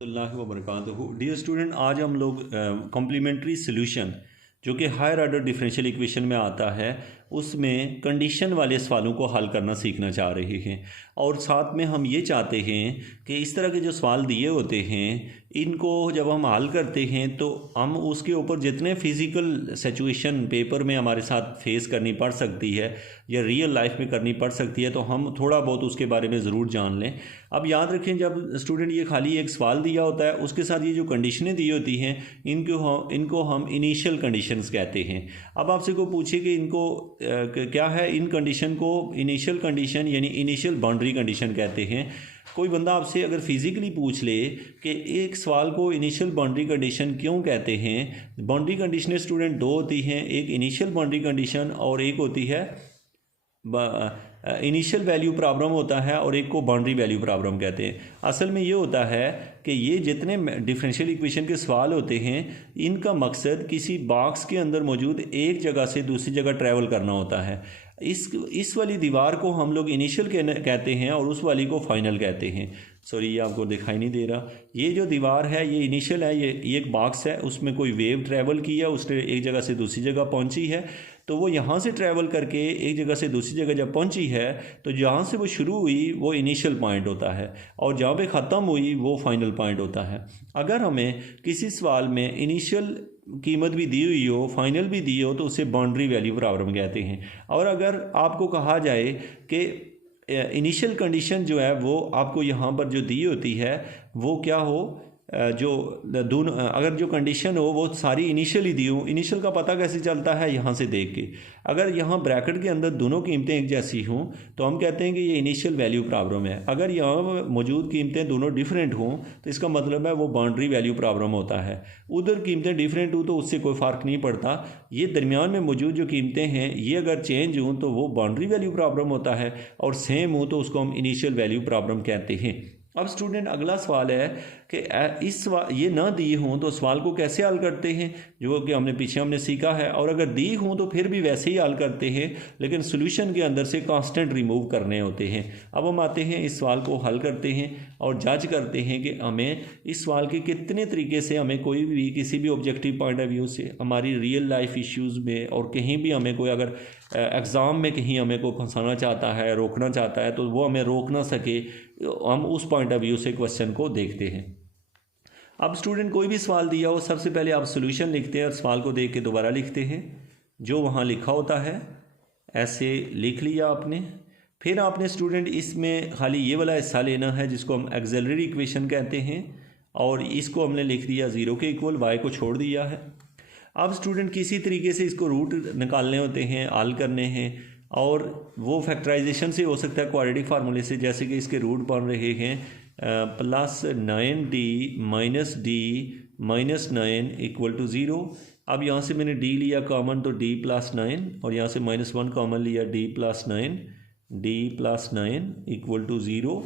अल्लाह वबरकातुहू। Dear student, आज हम लोग कॉम्प्लीमेंट्री सॉल्यूशन जो कि हायर ऑर्डर डिफरेंशियल इक्वेशन में आता है उसमें कंडीशन वाले सवालों को हल करना सीखना चाह रहे हैं। और साथ में हम ये चाहते हैं कि इस तरह के जो सवाल दिए होते हैं इनको जब हम हल करते हैं तो हम उसके ऊपर जितने फ़िज़िकल सिचुएशन पेपर में हमारे साथ फेस करनी पड़ सकती है या रियल लाइफ में करनी पड़ सकती है तो हम थोड़ा बहुत उसके बारे में ज़रूर जान लें। अब याद रखें, जब स्टूडेंट ये खाली एक सवाल दिया होता है उसके साथ ये जो कंडीशनें दी होती हैं इनको हम इनिशियल कंडीशंस कहते हैं। अब आपसे को पूछे कि इनको क्या है, इन कंडीशन को इनिशियल कंडीशन यानी इनिशियल बाउंड्री कंडीशन कहते हैं। कोई बंदा आपसे अगर फिज़िकली पूछ ले कि एक सवाल को इनिशियल बाउंड्री कंडीशन क्यों कहते हैं, बाउंड्री कंडीशन स्टूडेंट दो होती हैं, एक इनिशियल बाउंड्री कंडीशन और एक होती है इनिशियल वैल्यू प्रॉब्लम होता है और एक को बाउंड्री वैल्यू प्रॉब्लम कहते हैं। असल में ये होता है कि ये जितने डिफरेंशियल इक्वेशन के सवाल होते हैं इनका मकसद किसी बॉक्स के अंदर मौजूद एक जगह से दूसरी जगह ट्रैवल करना होता है। इस वाली दीवार को हम लोग इनिशियल कहते हैं और उस वाली को फाइनल कहते हैं। सॉरी, ये आपको दिखाई नहीं दे रहा। ये जो दीवार है ये इनिशियल है, ये एक बॉक्स है, उसमें कोई वेव ट्रैवल किया, उसने एक जगह से दूसरी जगह पहुंची है, तो वो यहाँ से ट्रैवल करके एक जगह से दूसरी जगह जब पहुंची है तो जहाँ से वो शुरू हुई वो इनिशियल पॉइंट होता है और जहाँ पे ख़त्म हुई वो फाइनल पॉइंट होता है। अगर हमें किसी सवाल में इनिशियल कीमत भी दी हुई हो, फाइनल भी दी हो, तो उसे बाउंड्री वैल्यू प्रॉब्लम कहते हैं। और अगर आपको कहा जाए कि इनिशियल कंडीशन जो है वो आपको यहाँ पर जो दी होती है वो क्या हो, जो दोनों अगर जो कंडीशन हो वो सारी इनिशियल ही दी हो, इनिशियल का पता कैसे चलता है यहाँ से देख के। अगर यहाँ ब्रैकेट के अंदर दोनों कीमतें एक जैसी हों तो हम कहते हैं कि ये इनिशियल वैल्यू प्रॉब्लम है। अगर यहाँ मौजूद कीमतें दोनों डिफरेंट हों तो इसका मतलब है वो बाउंड्री वैल्यू प्रॉब्लम होता है। उधर कीमतें डिफरेंट हों तो उससे कोई फ़र्क नहीं पड़ता, ये दरमियान में मौजूद जो कीमतें हैं ये अगर चेंज हों तो वो बाउंड्री वैल्यू प्रॉब्लम होता है और सेम हो तो उसको हम इनिशियल वैल्यू प्रॉब्लम कहते हैं। अब स्टूडेंट अगला सवाल है कि ये ना दी हों तो सवाल को कैसे हल करते हैं, जो कि हमने सीखा है। और अगर दी हों तो फिर भी वैसे ही हल करते हैं, लेकिन सॉल्यूशन के अंदर से कांस्टेंट रिमूव करने होते हैं। अब हम आते हैं इस सवाल को हल करते हैं और जज करते हैं कि हमें इस सवाल के कितने तरीके से हमें कोई भी किसी भी ऑब्जेक्टिव पॉइंट ऑफ व्यू से हमारी रियल लाइफ इश्यूज़ में और कहीं भी हमें कोई अगर एग्ज़ाम में कहीं हमें को फंसाना चाहता है, रोकना चाहता है, तो वो हमें रोक ना सके, हम उस पॉइंट ऑफ व्यू से क्वेश्चन को देखते हैं। अब स्टूडेंट कोई भी सवाल दिया हो सबसे पहले आप सॉल्यूशन लिखते हैं और सवाल को देख के दोबारा लिखते हैं जो वहाँ लिखा होता है। ऐसे लिख लिया आपने, फिर आपने स्टूडेंट इसमें खाली ये वाला हिस्सा लेना है जिसको हम एक्सिलरी इक्वेशन कहते हैं और इसको हमने लिख दिया 0 के इक्वल, y को छोड़ दिया है। अब स्टूडेंट किसी तरीके से इसको रूट निकालने होते हैं, हल करने हैं, और वो फैक्टराइजेशन से हो सकता है क्वाड्रेटिक फार्मूले से, जैसे कि इसके रूट बन रहे हैं +9d - -9 = 0। अब यहाँ से मैंने d लिया कॉमन तो d + 9 और यहाँ से -1 कॉमन लिया d + 9 = 0,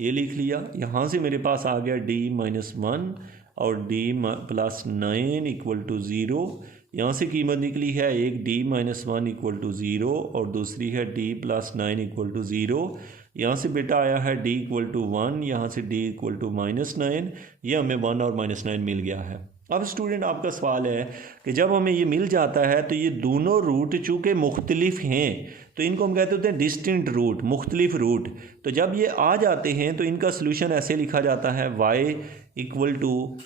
ये लिख लिया। यहाँ से मेरे पास आ गया d - 1 और d + 9 = 0। यहाँ से कीमत निकली है एक d - 1 = 0 और दूसरी है d + 9 = 0। यहाँ से बेटा आया है d = 1, यहाँ से d = -9, ये हमें 1 और -9 मिल गया है। अब स्टूडेंट आपका सवाल है कि जब हमें ये मिल जाता है तो ये दोनों रूट चूँकि मुख्तलिफ हैं तो इनको हम कहते होते हैं डिस्टिंक्ट रूट, मुख्तलिफ रूट। तो जब ये आ जाते हैं तो इनका सोल्यूशन ऐसे लिखा जाता है y =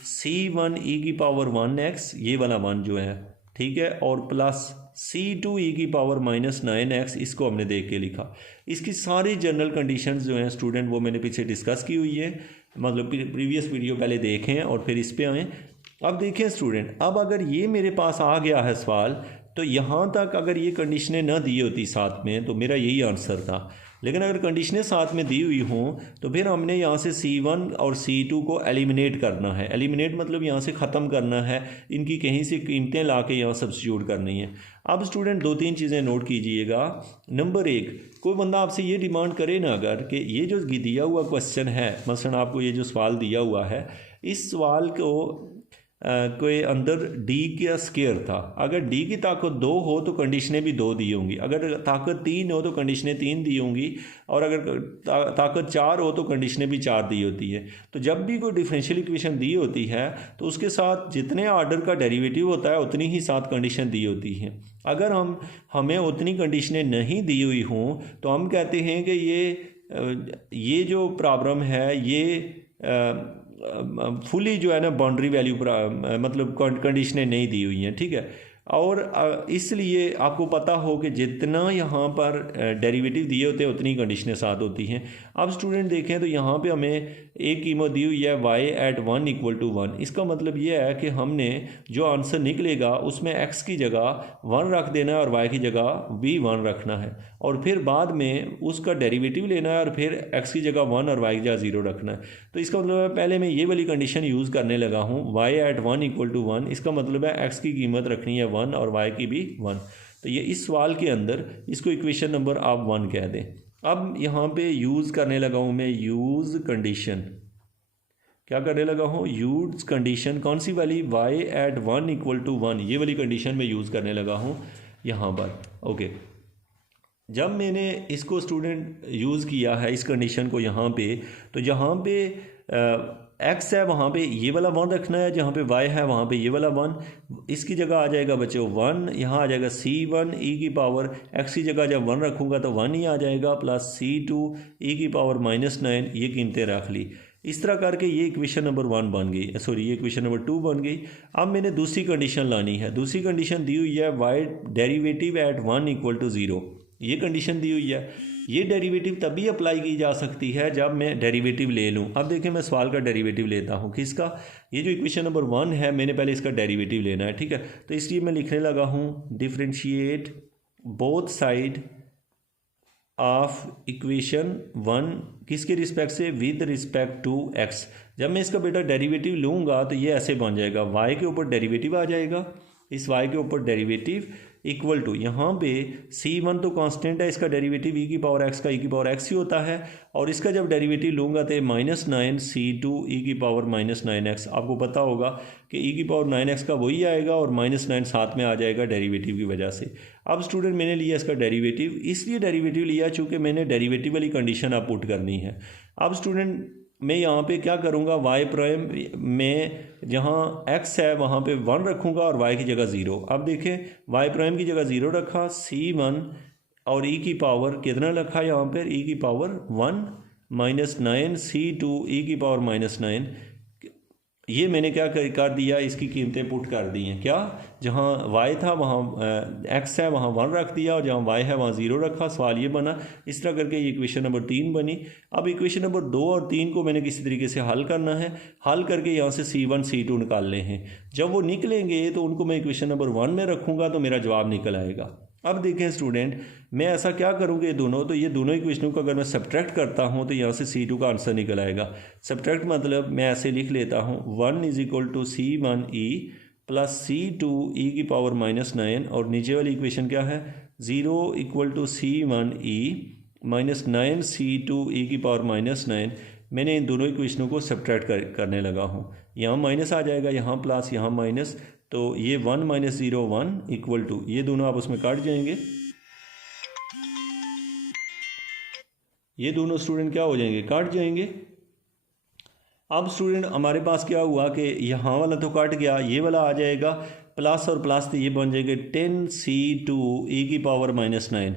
c1e⁻1x, ये वाला 1 जो है, ठीक है, और प्लस c2e⁻−9x, इसको हमने देख के लिखा। इसकी सारी जनरल कंडीशंस जो हैं स्टूडेंट वो मैंने पीछे डिस्कस की हुई है, मतलब प्रीवियस वीडियो पहले देखें और फिर इस पे आएँ। अब देखें स्टूडेंट, अब अगर ये मेरे पास आ गया है सवाल तो यहाँ तक अगर ये कंडीशनें ना दी होती साथ में तो मेरा यही आंसर था, लेकिन अगर कंडीशनें साथ में दी हुई हों तो फिर हमने यहाँ से C1 और C2 को एलिमिनेट करना है। एलिमिनेट मतलब यहाँ से ख़त्म करना है, इनकी कहीं से कीमतें ला के यहाँ सब्स्टिट्यूट करनी है। अब स्टूडेंट 2-3 चीज़ें नोट कीजिएगा। नंबर 1, कोई बंदा आपसे ये डिमांड करे ना अगर कि ये जो दिया हुआ क्वेश्चन है, मसलन आपको ये जो सवाल दिया हुआ है, इस सवाल को कोई अंदर डी का स्केयर था। अगर डी की ताकत 2 हो तो कंडीशनें भी 2 दी होंगी, अगर ताकत 3 हो तो कंडीशनें 3 दी होंगी, और अगर ताकत 4 हो तो कंडीशनें भी 4 दी होती है। तो जब भी कोई डिफरेंशियल इक्वेशन दी होती है तो उसके साथ जितने आर्डर का डेरिवेटिव होता है उतनी ही साथ कंडीशन दी होती हैं। अगर हमें उतनी कंडीशनें नहीं दी हुई हों तो हम कहते हैं कि ये जो प्रॉब्लम है ये फुली जो है ना बाउंड्री वैल्यू मतलब कंडीशनें नहीं दी हुई हैं, ठीक है। और इसलिए आपको पता हो कि जितना यहाँ पर डेरिवेटिव दिए होते हैं उतनी कंडीशनें साथ होती हैं। अब स्टूडेंट देखें तो यहाँ पे हमें एक कीमत दी हुई है y@1 = 1। इसका मतलब ये है कि हमने जो आंसर निकलेगा उसमें x की जगह 1 रख देना है और y की जगह भी 1 रखना है, और फिर बाद में उसका डेरिवेटिव लेना है और फिर x की जगह 1 और y की जगह 0 रखना है। तो इसका मतलब है पहले मैं ये वाली कंडीशन यूज़ करने लगा हूँ, y@1 = 1। इसका मतलब है x की कीमत रखनी है 1 और y की भी 1। तो ये इस सवाल के अंदर इसको इक्वेशन नंबर आप 1 कह दें। अब यहाँ पे यूज़ करने लगा हूँ मैं यूज़ कंडीशन। क्या करने लगा हूँ? Use condition. कौन सी वाली? y@1 = 1, ये वाली कंडीशन में यूज़ करने लगा हूँ यहाँ पर। ओके, जब मैंने इसको स्टूडेंट यूज़ किया है इस कंडीशन को यहाँ पे, तो जहाँ पे x है वहाँ पे ये वाला 1 रखना है, जहाँ पे y है वहाँ पे ये वाला 1। इसकी जगह आ जाएगा बच्चों 1, यहाँ आ जाएगा c1 e⁻, x की जगह जब 1 रखूँगा तो 1 ही आ जाएगा, प्लस c2 e⁻⁻9, ये कीमतें रख ली। इस तरह करके ये इक्वेशन नंबर 1 बन गई, सॉरी ये इक्वेशन नंबर 2 बन गई। अब मैंने दूसरी कंडीशन लानी है। दूसरी कंडीशन दी हुई है y डेरिवेटिव@1 = 0, ये कंडीशन दी हुई है। ये डेरिवेटिव तभी अप्लाई की जा सकती है जब मैं डेरिवेटिव ले लूँ। अब देखिए मैं सवाल का डेरिवेटिव लेता हूँ, किसका? ये जो इक्वेशन नंबर 1 है मैंने पहले इसका डेरिवेटिव लेना है, ठीक है। तो इसलिए मैं लिखने लगा हूँ differentiate both side of equation 1 किसके रिस्पेक्ट से? With respect to x। जब मैं इसका बेटा डेरिवेटिव लूँगा तो ये ऐसे बन जाएगा, y के ऊपर डेरिवेटिव आ जाएगा, इस y के ऊपर डेरिवेटिव इक्वल टू, यहाँ पे c1 तो कांस्टेंट है, इसका डेरिवेटिव e⁻x का e⁻x ही होता है, और इसका जब डेरिवेटिव लूँगा तो -9 c2 e⁻⁻9x। आपको पता होगा कि e⁻9x का वही आएगा और -9 साथ में आ जाएगा डेरिवेटिव की वजह से। अब स्टूडेंट मैंने लिया इसका डेरिवेटिव, इसलिए डेरिवेटिव लिया चूँकि मैंने डेरिवेटिव वाली कंडीशन आप पुट करनी है। अब स्टूडेंट मैं यहाँ पे क्या करूँगा, y प्राइम में जहाँ x है वहाँ पे 1 रखूँगा और y की जगह 0। अब देखें y प्राइम की जगह 0 रखा, c1 और e की पावर कितना रखा यहाँ पर? e⁻1 -9 c2 e⁻⁻9। ये मैंने क्या कर दिया, इसकी कीमतें पुट कर दी हैं। क्या? जहाँ y था वहाँ x है वहाँ 1 रख दिया, और जहाँ y है वहाँ 0 रखा। सवाल ये बना। इस तरह करके ये इक्वेशन नंबर 3 बनी। अब इक्वेशन नंबर 2 और 3 को मैंने किसी तरीके से हल करना है। हल करके यहाँ से c1 c2 निकालने हैं। जब वो निकलेंगे तो उनको मैं इक्वेशन नंबर 1 में रखूँगा तो मेरा जवाब निकल आएगा। अब देखें स्टूडेंट, मैं ऐसा क्या करूँगा, ये दोनों इक्वेशनों को अगर मैं सब्ट्रैक्ट करता हूँ तो यहाँ से c2 का आंसर निकल आएगा। सब्ट्रैक्ट मतलब मैं ऐसे लिख लेता हूँ 1 = c1e + c2 e⁻⁻9, और नीचे वाली इक्वेशन क्या है? 0 = c1e -9 c2 e⁻�9। मैंने इन दोनों इक्वेशनों को सब्ट्रैक्ट करने लगा हूँ। यहाँ माइनस आ जाएगा, यहाँ प्लस, यहाँ माइनस, तो ये 1 - 0 1 = ये दोनों आप उसमें काट जाएंगे। ये दोनों स्टूडेंट क्या हो जाएंगे? काट जाएंगे। अब स्टूडेंट हमारे पास क्या हुआ कि यहाँ वाला तो कट गया, ये वाला आ जाएगा, प्लस और प्लस तो ये बन जाएगा 10 c2 e⁻⁻9।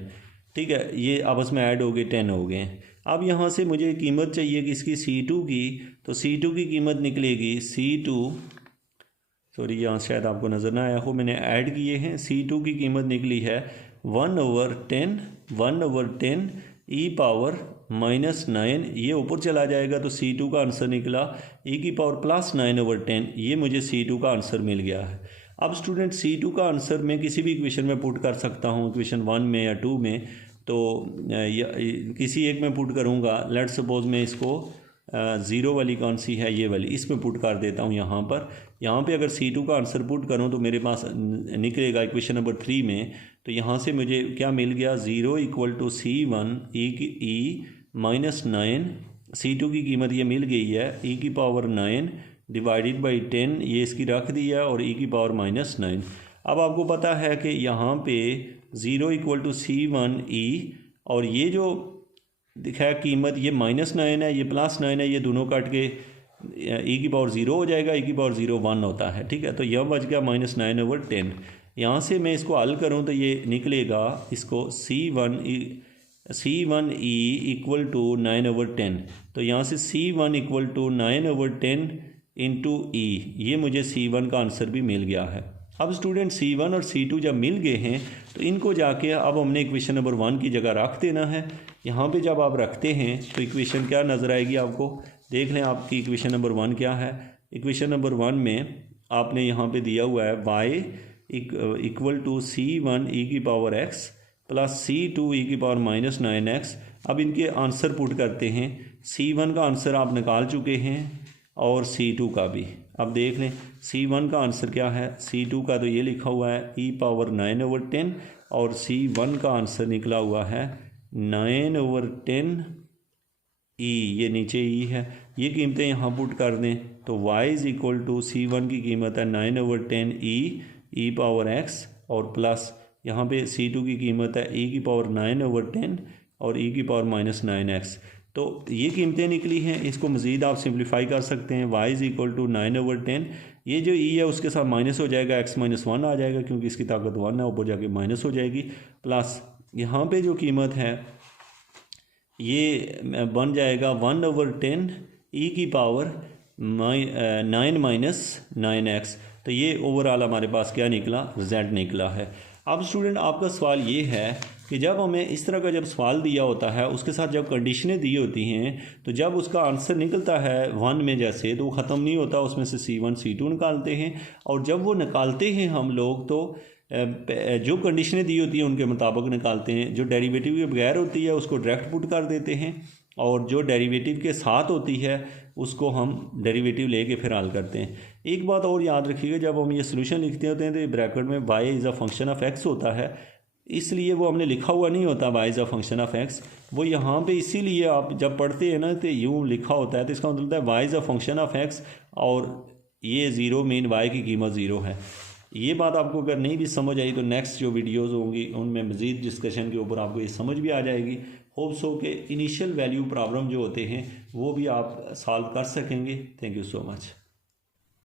ठीक है, ये आपस में ऐड हो गए, 10 हो गए। अब यहाँ से मुझे कीमत चाहिए किसकी? c2 की। तो c2 की कीमत निकलेगी c2, सॉरी यहाँ शायद आपको नज़र ना आया हो, मैंने ऐड किए हैं। c2 की कीमत निकली है 1/10 e⁻⁻9। ये ऊपर चला जाएगा तो c2 का आंसर निकला e⁻+9/10। ये मुझे c2 का आंसर मिल गया है। अब स्टूडेंट c2 का आंसर मैं किसी भी इक्वेशन में पुट कर सकता हूँ, इक्वेशन 1 में या 2 में, तो किसी एक में पुट करूँगा। लेट सपोज मैं इसको 0 वाली कौन सी है, ये वाली, इसमें पुट कर देता हूँ। यहाँ पे अगर c2 का आंसर पुट करूँ तो मेरे पास निकलेगा इक्वेशन नंबर 3 में। तो यहाँ से मुझे क्या मिल गया? 0 = c1 e⁻9। c2 की कीमत ये मिल गई है e⁻9 डिवाइडेड बाई 10, ये इसकी रख दिया और e की पावर -9। अब आपको पता है कि यहाँ पे 0 इक्वल टू C1e, और ये जो दिखाया कीमत ये -9 है, ये +9 है, ये दोनों कट के e की पावर 0 हो जाएगा, e की पावर 0 1 होता है, ठीक है। तो यह बच गया -9/10। यहाँ से मैं इसको हल करूँ तो ये निकलेगा, इसको C1e इक्वल टू 9/10, तो यहाँ से C1 equal to 9/10 into e, ये मुझे C1 का आंसर भी मिल गया है। अब स्टूडेंट C1 और C2 जब मिल गए हैं तो इनको जाके अब हमने इक्वेशन नंबर 1 की जगह रख देना है। यहाँ पे जब आप रखते हैं तो इक्वेशन क्या नज़र आएगी आपको, देख लें आपकी इक्वेशन नंबर 1 क्या है। इक्वेशन नंबर 1 में आपने यहाँ पे दिया हुआ है y equal to C1 e की power x plus C2 e की पावर -9x। अब इनके आंसर पुट करते हैं। C1 का आंसर आप निकाल चुके हैं और C2 का भी। अब देख लें C1 का आंसर क्या है, C2 का तो ये लिखा हुआ है e पावर 9/10, और C1 का आंसर निकला हुआ है 9/10 e, ये नीचे e है। ये कीमतें यहाँ पुट कर दें तो y is equal to C1 की कीमत है 9/10 e पावर x, और प्लस यहाँ पे C2 की कीमत है e की पावर 9/10 और e की पावर -9x। तो ये कीमतें निकली हैं। इसको मज़ीद आप सिंप्लीफाई कर सकते हैं। y इज़ इक्वल टू 9/10, ये जो e है उसके साथ माइनस हो जाएगा, x -1 आ जाएगा क्योंकि इसकी ताकत 1 है, ऊपर जाके माइनस हो जाएगी, प्लस यहाँ पे जो कीमत है ये बन जाएगा 1/10 e की पावर 9 - 9x। तो ये ओवरऑल हमारे पास क्या निकला, रिजल्ट निकला है। अब स्टूडेंट आपका सवाल ये है कि जब हमें इस तरह का जब सवाल दिया होता है उसके साथ जब कंडीशनें दी होती हैं तो जब उसका आंसर निकलता है 1 में जैसे, तो वो ख़त्म नहीं होता, उसमें से C1 C2 निकालते हैं, और जब वो निकालते हैं हम लोग तो जो कंडीशनें दी होती हैं उनके मुताबिक निकालते हैं। जो डेरिवेटिव के बगैर होती है उसको डायरेक्ट पुट कर देते हैं, और जो डेरिवेटिव के साथ होती है उसको हम डेरिवेटिव लेके फिर हल करते हैं। एक बात और याद रखिएगा, जब हम ये सोल्यूशन लिखते होते हैं तो ब्रैकेट में y is a function of x होता है, इसलिए वो हमने लिखा हुआ नहीं होता y is a function of x। वो यहाँ पे इसीलिए आप जब पढ़ते हैं ना तो यूँ लिखा होता है, तो इसका मतलब होता है y is a function of x, और ये 0 मीन y की कीमत 0 है। ये बात आपको अगर नहीं भी समझ आई तो नेक्स्ट जो वीडियोज़ होंगी उनमें मज़ीद डिस्कशन के ऊपर आपको ये समझ भी आ जाएगी। होप्स हो कि इनिशियल वैल्यू प्रॉब्लम जो होते हैं वो भी आप सॉल्व कर सकेंगे। Thank you so much.